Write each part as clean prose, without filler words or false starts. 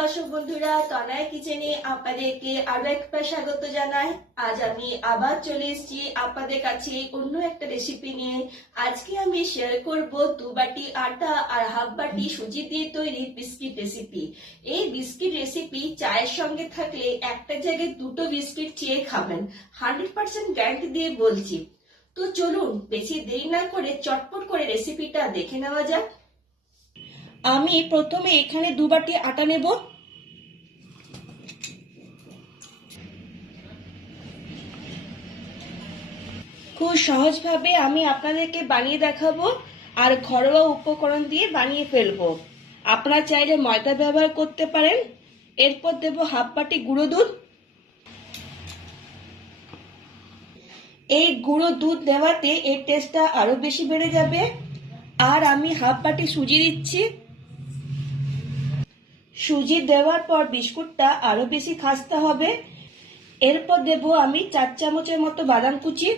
দর্শক বন্ধুরা, তনয় কিচেনে আপনাদেরকে আরো একবার স্বাগত জানাই। আজ আমি আবার চলে এসেছি আপনাদের কাছে অন্য একটা রেসিপি নিয়ে। আজকে আমি শেয়ার করব 2 বাটি আটা আর হাফ বাটি সুজি দিয়ে তৈরি বিস্কিট রেসিপি। এই বিস্কিট রেসিপি চায়ের সঙ্গে থাকলে একটা জায়গায় দুটো বিস্কিট খেয়ে খাবেন, 100% গ্যারান্টি দিয়ে বলছি। তো চলুন বেশি দেরি না করে চটপট করে রেসিপিটা দেখে নেওয়া যাক। আমি প্রথমে এখানে 2 বাটি আটা নেব। খুব সহজভাবে আমি আপনাদেরকে বানিয়ে দেখাবো আর ঘরোয়া উপকরণ দিয়ে বানিয়ে ফেলবো। আপনারা চাইলে ময়দা ব্যবহার করতে পারেন। এরপর দেব হাফ বাটি গুঁড়ো দুধ। এই গুঁড়ো দুধ দেওয়াতে এর টেস্টটা আরো বেশি বেড়ে যাবে। আর আমি হাফ বাটি সুজি দিচ্ছি। সুজি দেওয়ার পর বিস্কুটটা আরো বেশি খাস্তা হবে। এরপর দেব আমি 4 চামচের মতো বাদাম কুচি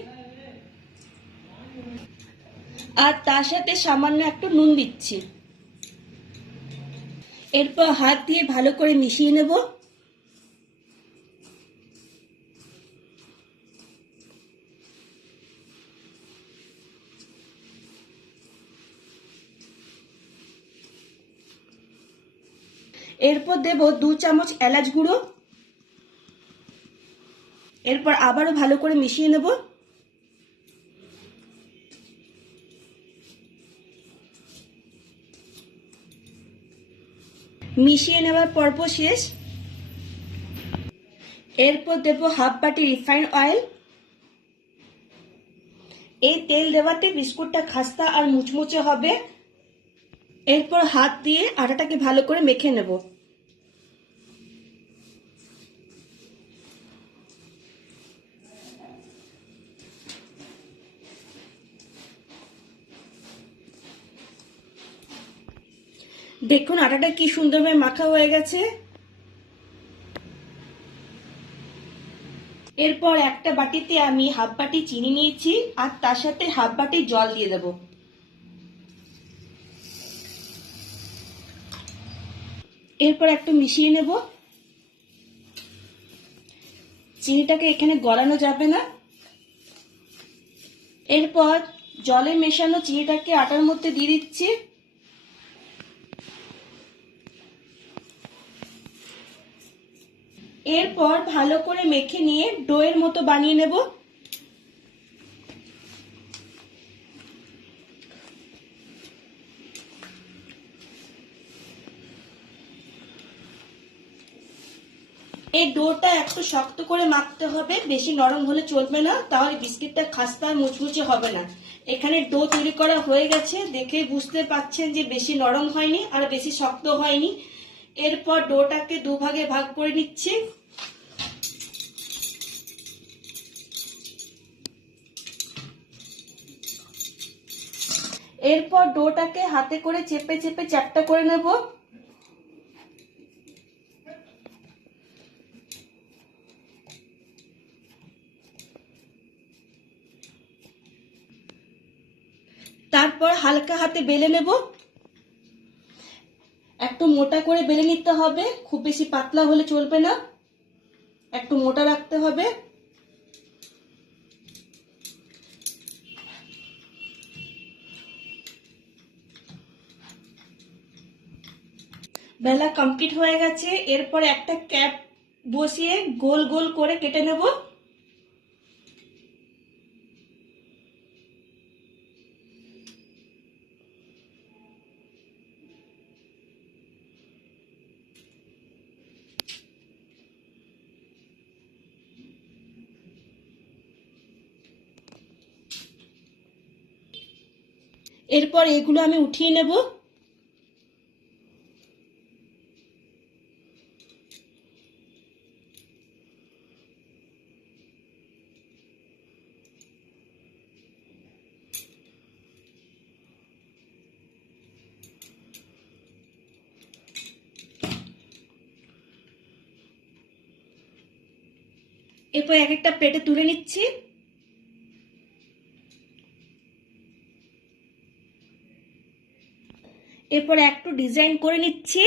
আর তার সাথে সামান্য একটু নুন দিচ্ছি। এরপর হাত দিয়ে ভালো করে মিশিয়ে নেব। এরপর দেব 2 চামচ এলাচ গুঁড়ো। এরপর আবারও ভালো করে মিশিয়ে নেব। মিশিয়ে নেওয়ার পর্ব শেষ। এরপর দেব হাফ বাটি রিফাইন্ড অয়েল। এই তেল দেওয়াতে বিস্কুটটা খাস্তা আর মুচমুচে হবে। এরপর হাত দিয়ে আটাটাকে ভালো করে মেখে নেব। দেখুন আটাটা কি সুন্দরভাবে মাখা হয়ে গেছে। এরপর একটা বাটিতে আমি হাফ বাটি চিনি নিয়েছি আর তার সাথে হাফ বাটি জল দিয়ে দেব। এরপর একটু মিশিয়ে নেব। চিনিটাকে এখানে গলানো যাবে না। এরপর জলে মেশানো চিনিটাকে আটার মধ্যে দিয়ে দিচ্ছি। এরপর ভালো করে মেখে নিয়ে ডোয়ের মতো বানিয়ে নেব। এই ডোটা একটু শক্ত করে মাখতে হবে, বেশি নরম হলে চলবে না, তাহলে বিস্কিটটা খাস্তা আর মুচমুচে হবে না। এখানে ডো তৈরি করা হয়ে গেছে, দেখে বুঝতে পাচ্ছেন যে বেশি নরম হয়নি আর বেশি শক্ত হয়নি। এরপর ডোটাকে দুভাগে ভাগ করে নিচ্ছি। এরপর ডোটাকে হাতে করে চেপে চেপে চ্যাপ্টা করে নেব। তারপর হালকা হাতে বেলে নেব। একটু মোটা করে বেলে নিতে হবে, খুব বেশি পাতলা হলে চলবে না, একটু মোটা রাখতে হবে। বেলা কমপ্লিট হয়ে গেছে। এরপর একটা ক্যাপ বসিয়ে গোল গোল করে কেটে নেব। এরপর এগুলো আমি উঠিয়ে নেব। এরপর এক একটা প্লেটে তুলে নিচ্ছি। এরপর একটু ডিজাইন করে নিচ্ছি।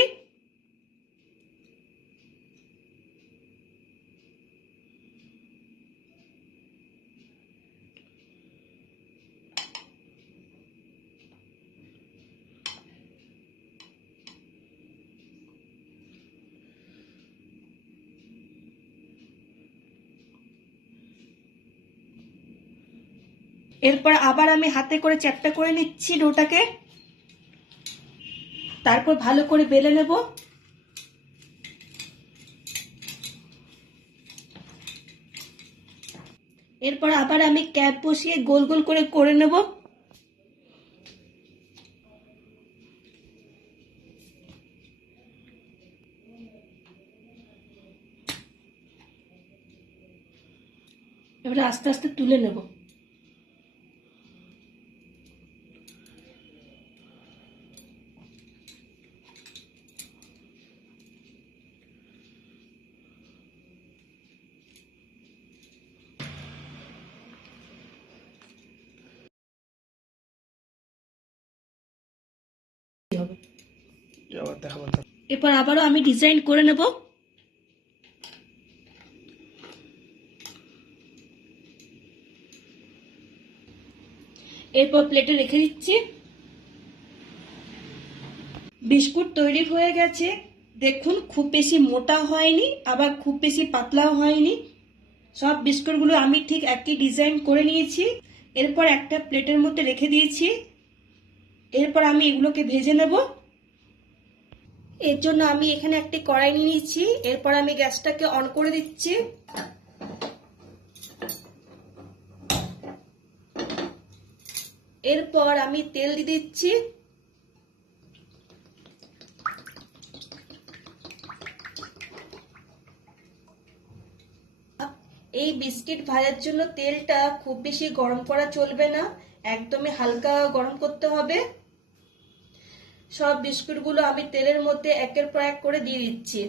এরপর আবার আমি হাতে করে চ্যাপটা করে নিচ্ছি ডোটাকে, তারপর ভালো করে বেলে নেব। এরপর আবার আমি ক্যাপ বসিয়ে গোল গোল করে নেব। এবারে আস্তে আস্তে তুলে নেব। এরপর আবারও আমি ডিজাইন করে নেব। এরপর প্লেটে রেখে দিচ্ছি। বিস্কুট তৈরি হয়ে গেছে। দেখুন, খুব বেশি মোটা হয়নি, আবার খুব বেশি পাতলাও হয়নি। সব বিস্কুটগুলো আমি ঠিক একই ডিজাইন করে নিয়েছি। এরপর একটা প্লেটের মধ্যে রেখে দিয়েছি। এরপর আমি এগুলোকে ভেজে নেব। এর জন্য আমি এখানে একটি কড়াই নিয়ে নিয়েছি। এরপর আমি গ্যাসটাকে অন করে দিচ্ছি। এরপর আমি তেল দিয়ে দিচ্ছি। এই বিস্কিট ভাজার জন্য তেলটা খুব বেশি গরম করা চলবে না, একদমই হালকা গরম করতে হবে। সব বিস্কুটগুলো আমি তেলের মধ্যে একের পর এক করে দিয়ে দিচ্ছি।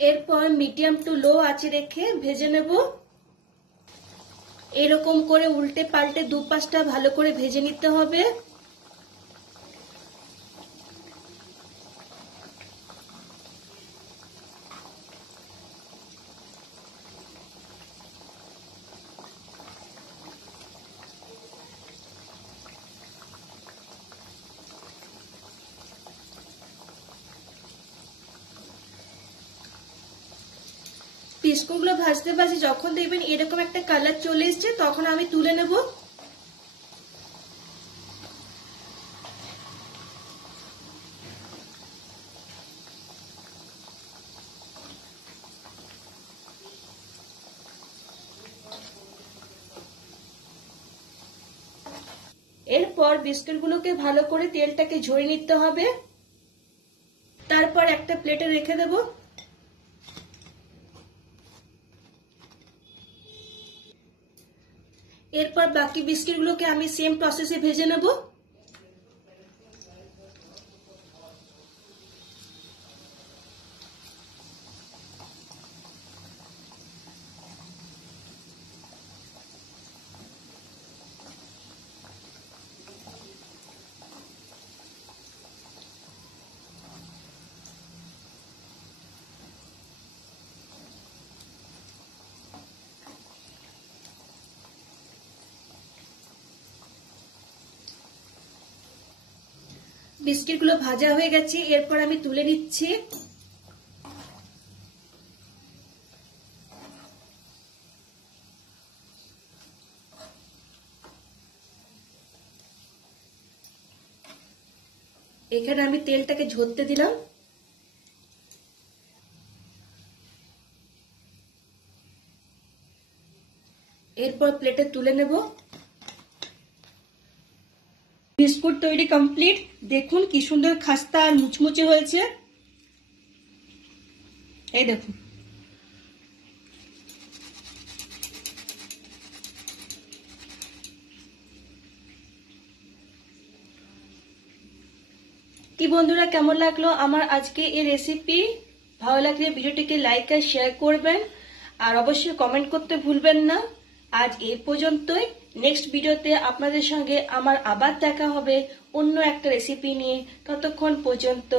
এরপর মিডিয়াম টু লো আঁচে রেখে ভেজে নেব। এরকম করে উল্টে পাল্টে দুপাশটা ভালো করে ভেজে নিতে হবে। বিস্কুটগুলো ভাজতে ভাজতে যখন দেখবেন এরকম একটা কালার চলে এসছে, তখন আমি তুলে নেব। এরপর বিস্কুটগুলোকে ভালো করে তেলটাকে ঝরিয়ে নিতে হবে। তারপর একটা প্লেটে রেখে দেব। এরপর বাকি বিস্কিটগুলোকে আমি সেম প্রসেসে ভেজে নেব। বিস্কিটগুলো ভাজা হয়ে গেছে, এরপর আমি তুলে নিচ্ছি। এখানে আমি তেলটাকে ঝরতে দিলাম। এরপর প্লেটে তুলে নেব। বিস্কুট তৈরি কমপ্লিট। দেখুন কি সুন্দর খাস্তা আর মুচমুচে হয়েছে। এই দেখুন। কি বন্ধুরা, কেমন লাগলো আমার আজকে এই রেসিপি? ভালো লাগলে ভিডিওটিকে লাইক আর শেয়ার করবেন, আর অবশ্যই কমেন্ট করতে ভুলবেন না। আজ এই পর্যন্তই। নেক্সট ভিডিওতে আপনাদের সঙ্গে আমার আবার দেখা হবে অন্য একটা রেসিপি নিয়ে। ততক্ষণ পর্যন্ত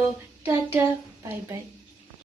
টাটা, বাই বাই।